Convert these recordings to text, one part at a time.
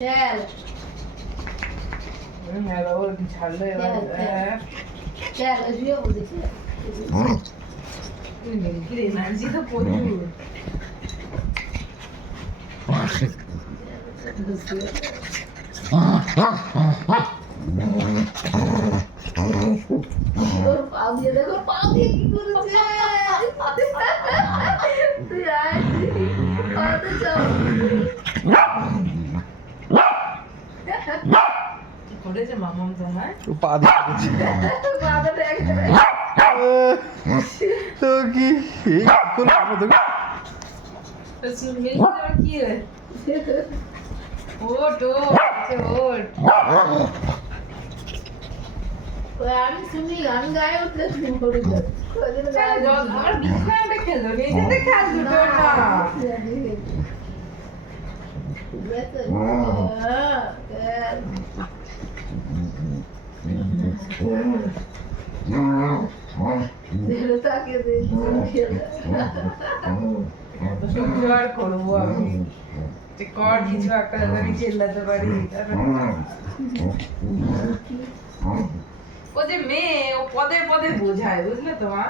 Gel. Merhaba oğlum çaldı ya. Gel, acıyor mu dişi? Benimki de enerji de koyuyor. Pau dia dah pau dia que curus je. Tu ya. Oh tu করেছে মামাম তোমার পা দিয়ে দিচ্ছি Baba dah. তো কি এই কোন তো তো সুমিল কি রে ওট ওট আমি শুনি গান গায়ে উঠলে শুনি পড়ে যায় আর বিছানাটা খেলো নিজেতে খেল দুটো আর করবো আমি যে কর কিছু একটা যাতে চেল্লাতে পারি ও যে মেয়ে ও পদে পদে বোঝায় বুঝলে তো মা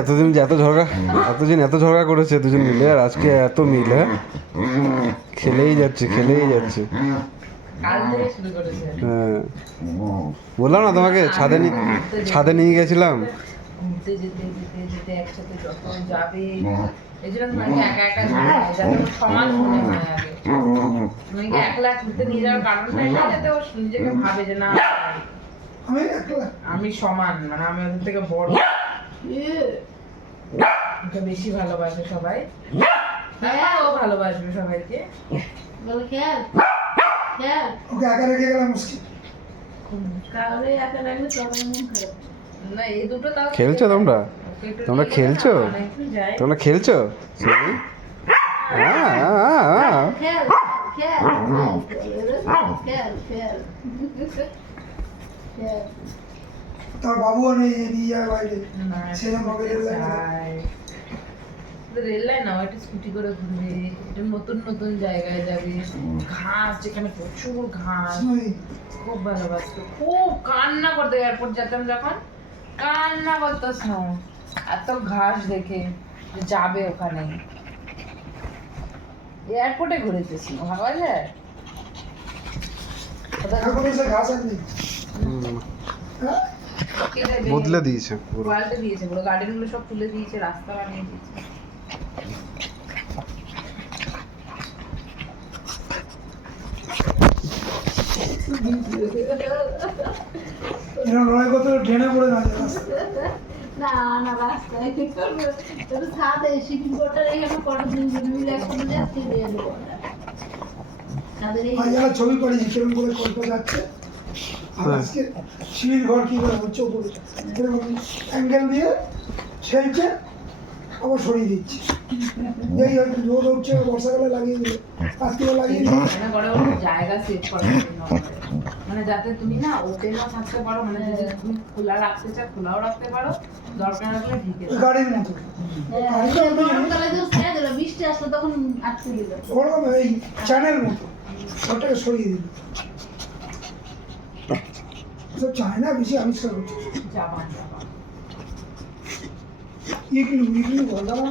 এতদিন এত ঝগড়া করেছে দুজন মিলে আর আজকে এত মিল খেলেই যাচ্ছে কাল থেকে শুরু করেছে হ্যাঁ বললাম না তোমাকে ছাদে নিয়ে গেছিলাম ঘুরতে যেতে একসাথে যখন যাবে এই জন্য তোমাকে একা একা যাতে ওর সমান মনে হয় আগে তোমাকে একলা ঘুরতে নিয়ে যাওয়ার কারণটা এটাই যাতে ও নিজেকে ভাবে যে না আমি সমান মানে আমি ওদের থেকে বড় ওকে বেশি ভালোবাসে সবাই হ্যাঁ ও ভালোবাসবে সবাইকে বলে খেল খেল ওকে একা রেখে গেলাম মুশকিল কাউরে একা রাখলে সবাই মন খারাপ না এই দুটো তাও খেলছো তোমরা খেলছো খেল খেল খেল তার বাবুও নেই নিয়ে যায় বাইরে সেরকম ভাবে রেল লাইন না একটা স্কুটি করে ঘুরবে এটা নতুন নতুন জায়গায় যাবে ঘাস যেখানে প্রচুর ঘাস খুব ভালোবাসতো খুব কান্না করতো এয়ারপোর্ট যেতাম যখন কান্না করতো স্নো এত ঘাস দেখে যে যাবে ওখানে এয়ারপোর্টে ঘুরেছে স্নো ভাবা যায় এখন এসে ঘাস আনলি বদলে দিয়েছে পুরো পাল্টে দিয়েছে পুরো গার্ডেন গুলো সব তুলে দিয়েছে রাস্তা বানিয়ে দিয়েছে এরা লড়াই করতে ট্রেনে পড়ে না যায় না না রাস্তায় ঠিক করবে তো ছাদে শিপিং কোর্টার এখানে কতদিন মিলে একসাথে যাচ্ছি দিয়ে দেবো তাদের এই যারা ছবি করেছি কেমন করে কল্প যাচ্ছে আর আজকে সিঁড়ির ঘর কি করে হচ্ছে উপরে এরকম অ্যাঙ্গেল দিয়ে সেইটা আবার সরিয়ে দিচ্ছি এই হয়তো রোদ উঠছে বর্ষাকালে লাগিয়ে দিলে আজকে লাগিয়ে দিলে মানে বড় বড় জায়গা সেভ করার জন্য মানে যাতে তুমি না ওপেনও থাকতে পারো মানে যদি তুমি খোলা রাখতে চাও খোলাও রাখতে পারো দরকার লাগলে ঢেকে দাও গাড়ির মতো গরমকালে যে ছেড়ে দিল বৃষ্টি আসলো তখন আটকে দিল ওরকম এই চ্যানেল মতো ওটাকে সরিয়ে দিল সব চায়না বেশি আবিষ্কার করছে জাপান ইগলু বললাম